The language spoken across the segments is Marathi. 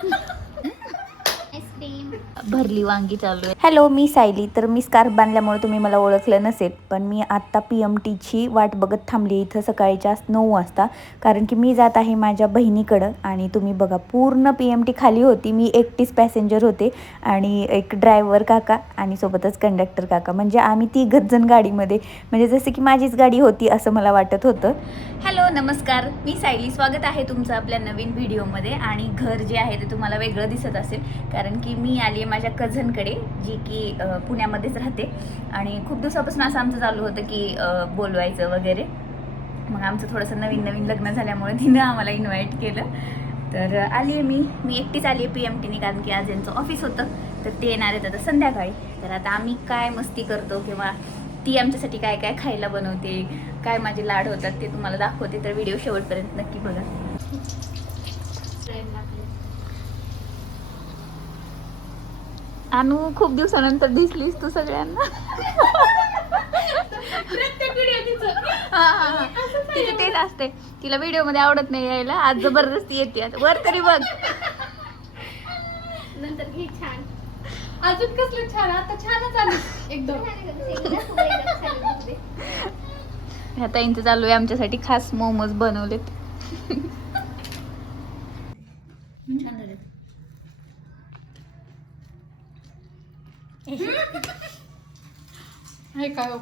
Ha ha ha! भरली वांगी चालू आहे. हॅलो मी सायली. तर मी स्कार्फ बांधल्यामुळे तुम्ही मला ओळखलं नसेल पण मी आत्ता पी एम टीची वाट बघत थांबली इथं सकाळीच्या नऊ वाजता. कारण की मी जात आहे माझ्या बहिणीकडं आणि तुम्ही बघा पूर्ण पी एम टी खाली होती. मी एकटीच पॅसेंजर होते आणि एक ड्रायव्हर काका आणि सोबतच कंडक्टर काका. म्हणजे आम्ही तिघच जण गाडीमध्ये. म्हणजे जसं की माझीच गाडी होती असं मला वाटत होतं. हॅलो नमस्कार. मी सायली. स्वागत आहे तुमचं आपल्या नवीन व्हिडिओमध्ये. आणि घर जे आहे ते तुम्हाला वेगळं दिसत असेल. कारण की मी आली माझ्या कझनकडे जी की पुण्यामध्येच राहते. आणि खूप दिवसापासून असं आमचं चालू होतं की बोलवायचं वगैरे. मग आमचं थोडंसं नवीन नवीन लग्न झाल्यामुळे तिनं आम्हाला इन्व्हाइट केलं. तर आली आहे मी. मी एकटीच आली आहे पी एम टीने कारण की आज यांचं ऑफिस होतं. तर ते येणार आहेत आता संध्याकाळी. तर आता आम्ही काय मस्ती करतो किंवा ती आमच्यासाठी काय काय खायला बनवते काय माझे लाड होतात ते तुम्हाला दाखवते. तर व्हिडिओ शेवटपर्यंत नक्की बघा. अनु खूप दिवसानंतर दिसलीस तू सगळ्यांना. तिचं. तेच असते तिला व्हिडिओमध्ये आवडत नाही यायला. आज जबरदस्ती येते. आता. वर तरी बघ. नंतर घे छान. अजून कसलं छान? आता छानच आलं. एकदम ह्या ताईंचं चालू आहे. आमच्यासाठी खास मोमोज बनवलेत छान झालेत. हे काय हो?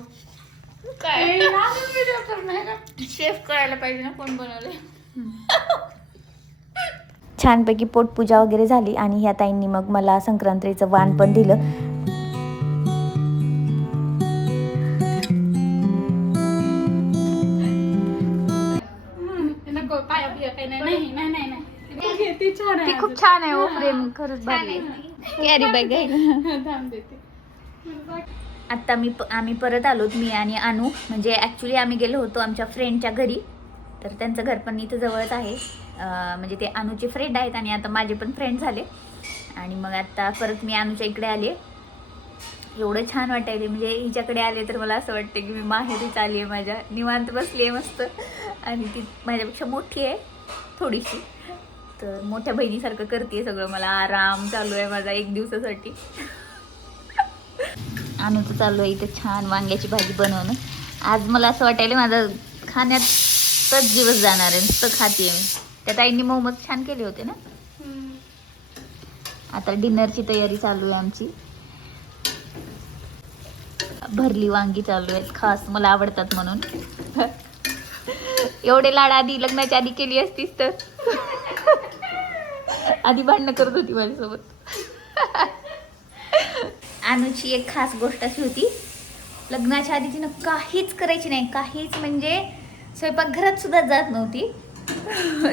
काय? हे? शेफ करायला पाहिजे ना कोण बनवले छानपैकी पोटपूजा वगैरे झाली आणि ह्या ताईंनी मग मला संक्रांतीचं वाण पण दिलं. ते खूप छान आहे हो फ्रेम खरंच भारी कॅरी बॅग देते. आत्ता मी प- आम्ही परत आलोत मी आणि अनु. म्हणजे ॲक्च्युली आम्ही गेलो होतो आमच्या फ्रेंडच्या घरी. तर त्यांचं घर पण इथं जवळच आहे. म्हणजे ते अनुचे फ्रेंड आहेत आणि आता माझे पण फ्रेंड झाले. आणि मग आता परत मी अनुच्या इकडे आले. एवढं छान वाटायले. म्हणजे हिच्याकडे आले तर मला असं वाटतं की मी माहेरीच आली आहे माझ्या. निवांत बसली आहे मस्त. आणि ती माझ्यापेक्षा मोठी आहे थोडीशी. तर मोठ्या बहिणीसारखं करते सगळं मला. आराम चालू आहे माझा एक दिवसासाठी. अनुचं चालू आहे इथं छान वांग्याची भाजी बनवणं. आज मला असं वाटायला माझं खाण्यातच दिवस जाणार आहे. नुसतं खाते मी. त्या ताईंनी मोमोज छान केले होते ना? आता डिनरची तयारी चालू आहे आमची. भरली वांगी चालू आहेत. खास मला आवडतात म्हणून. एवढे लाड आधी लग्नाच्या आधी केली असतीस तर. आधी भांडणं करत होती माझ्यासोबत. अनुची एक खास गोष्ट अशी होती लग्नाच्या आधी तिनं काहीच करायची नाही. काहीच म्हणजे स्वयंपाकघरात सुद्धा जात नव्हती.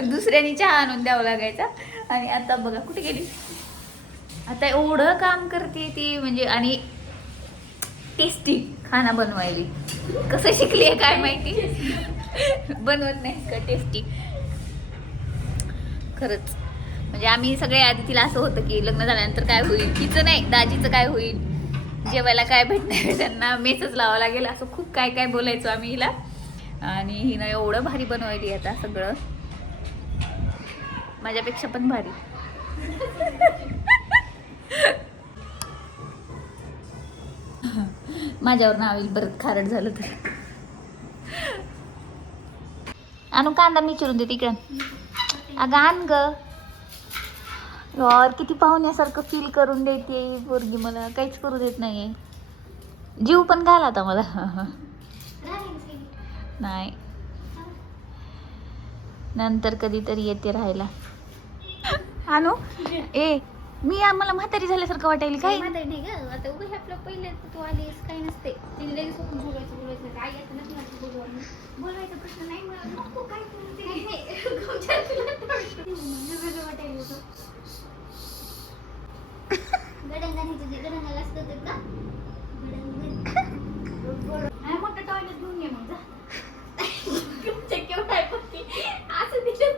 दुसऱ्याने चहा आणून द्यावा लागायचा. आणि आता बघा कुठे गेली. आता एवढं काम करते ती म्हणजे आणि टेस्टी खाना बनवायली. कसं शिकली आहे काय माहिती? बनवत नाही का? टेस्टी खरंच. म्हणजे आम्ही सगळे आधी तिला असं होतं की लग्न झाल्यानंतर काय होईल? तिचं नाही दाजीचं काय होईल? जेवायला काय भेटणार त्यांना मेसच लावावं लागेल. असं खूप काय काय बोलायचो आम्ही हिला. आणि हिनं एवढं भारी बनवायली आता सगळं. माझ्यापेक्षा पण भारी. माझ्यावर नाव येईल खारट झालं तर. आणू कांदा मी चिरून देते तिकडं. अगं आण ग. यार किती पाहुण्यासारखं फील करून देते ही पोरगी मला. काहीच करू देत नाहीये. जीव पण घाल आता मला. नाही. नंतर कधीतरी येते राहायला. आणू ए मी आम्हाला म्हातारी झाल्यासारखं वाटायला काय? नाही ग. आता उभे आपलं पहिले तू आलीस काही नसते. तिने लगेच उठून बोलायचं बोलायचं नाही. आई आता नक्की माझं बोलवा. बोलवायचा प्रश्न नाही मला. नको काय वाटायला होतं. गडंगण हे असतं ते का गडंगण. नाही, मोठं टॉयलेट घेऊन ये मग जा. असं देव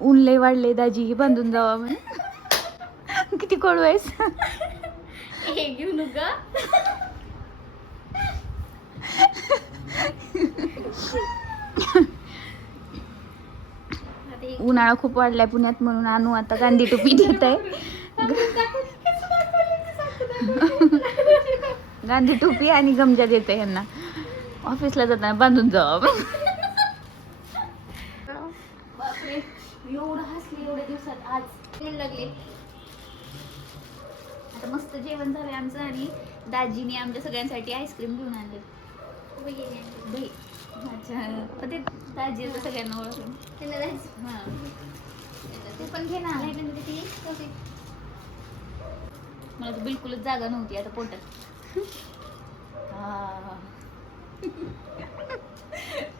ऊन लय वाढले दाजी बांधून जावा म्हणून किती कोळू आहेस हे घेऊ नका उन्हाळा खूप वाढलाय पुण्यात म्हणून आणू आता गांधी टोपी देत आहे. गांधी टोपी आणि गमजा देते ह्यांना ऑफिसला जाताना बांधून जाऊ एवढं हसले एवढ्या दिवसात आज. यायला लागले. आता मस्त जेवण झालंय आमचं आणि दाजीने आमच्या सगळ्यांसाठी आईस्क्रीम घेऊन आणले. अच्छा पण ते दाजी आता सगळ्यांना ओळखून जायचं. हां तू पण घे ना किती? मला तर बिलकुलच जागा नव्हती आता पोटात हा.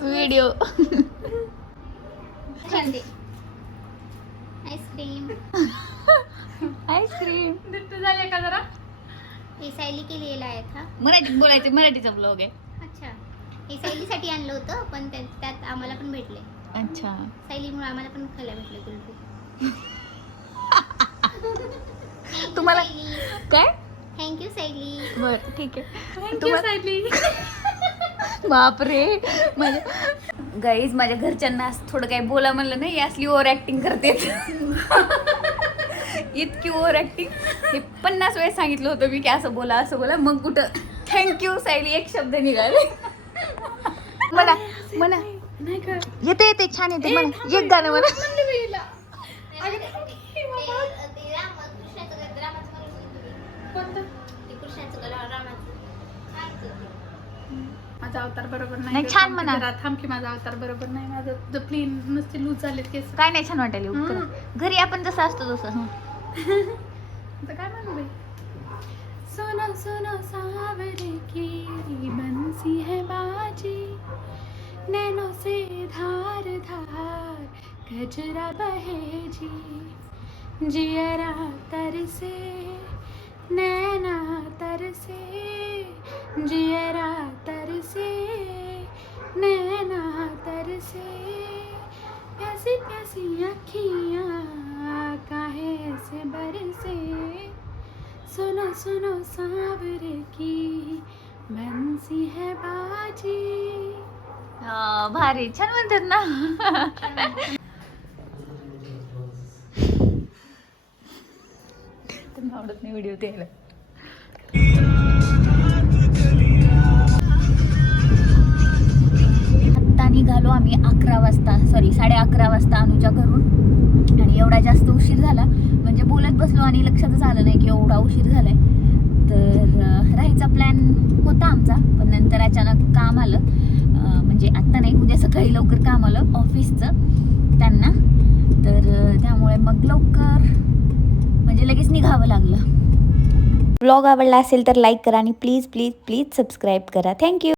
व्हिडिओ छान ते. आईस्क्रीम आईस्क्रीम दिट्ट झाले का जरा? हे सायली केलेला आहे हा मराठीत बोलायचं मराठीचा ब्लॉग आहे. अच्छा. हे सायलीसाठी आणलं होतं पण त्या- त्यात आम्हाला पण भेटले. अच्छा. सायलीमुळे आम्हाला पण खायला भेटले कुल्फी तुम्हाला काय? Thank you Sayali. बर ठीक आहे. थँक्यू तुम्हाला- सायली. बापरे. माझ्या गाईज माझ्या घरच्यांना असं थोडं काही बोला म्हणलं नाही असली ओव्हर ऍक्टिंग करते इतकी ओव्हर ऍक्टिंग हे पन्नास वेळेस सांगितलं होतं मी की असं बोला असं बोला. मग कुठं? Thank you Sayali. एक शब्द निघाले. म्हणा म्हणा. नाही का येते येते. छान येते. म्हणा. एक गाणं म्हणा. म्हणले मी हिला. कोणतं? माझा अवतार बरोबर नाही. छान म्हणा. थांब की माझा अवतार बरोबर नाही. माझं प्लीन नुसते लूज झाले केस. काय नाही छान वाटायला. घरी आपण जसं असतो तसं. हं. सुनो सुनो, सावरे की बंसी है बाजी। नैनों से धार धार, गजरा बहे जी जियरा तरसे नैना तरसे जियरा तरसे नैना तरसे प्यासी प्यासी अखियाँ काहे से। बरसे सुनो सुनो साबर की मनसी है बाजी। भारी छान म्हणतात ना. त्यांना आवडत नाही व्हिडिओ द्यायला आत्ता निघालो आम्ही अकरा वाजता सॉरी साडे अकरा वाजता अनुजा घरून. आणि एवढा जास्त उशीर झाला म्हणजे बोलत बसलो आणि लक्षातच आलं नाही की एवढा उशीर झालाय. तर राहायचा प्लॅन होता आमचा पण नंतर अचानक काम आलं. म्हणजे आत्ता नाही उद्या सकाळी लवकर काम आलं ऑफिसचं त्यांना. तर त्यामुळे मग लवकर म्हणजे लगेच निघावं लागलं. ब्लॉग आवडला असेल तर लाईक करा आणि प्लीज प्लीज प्लीज सबस्क्राईब करा. Thank you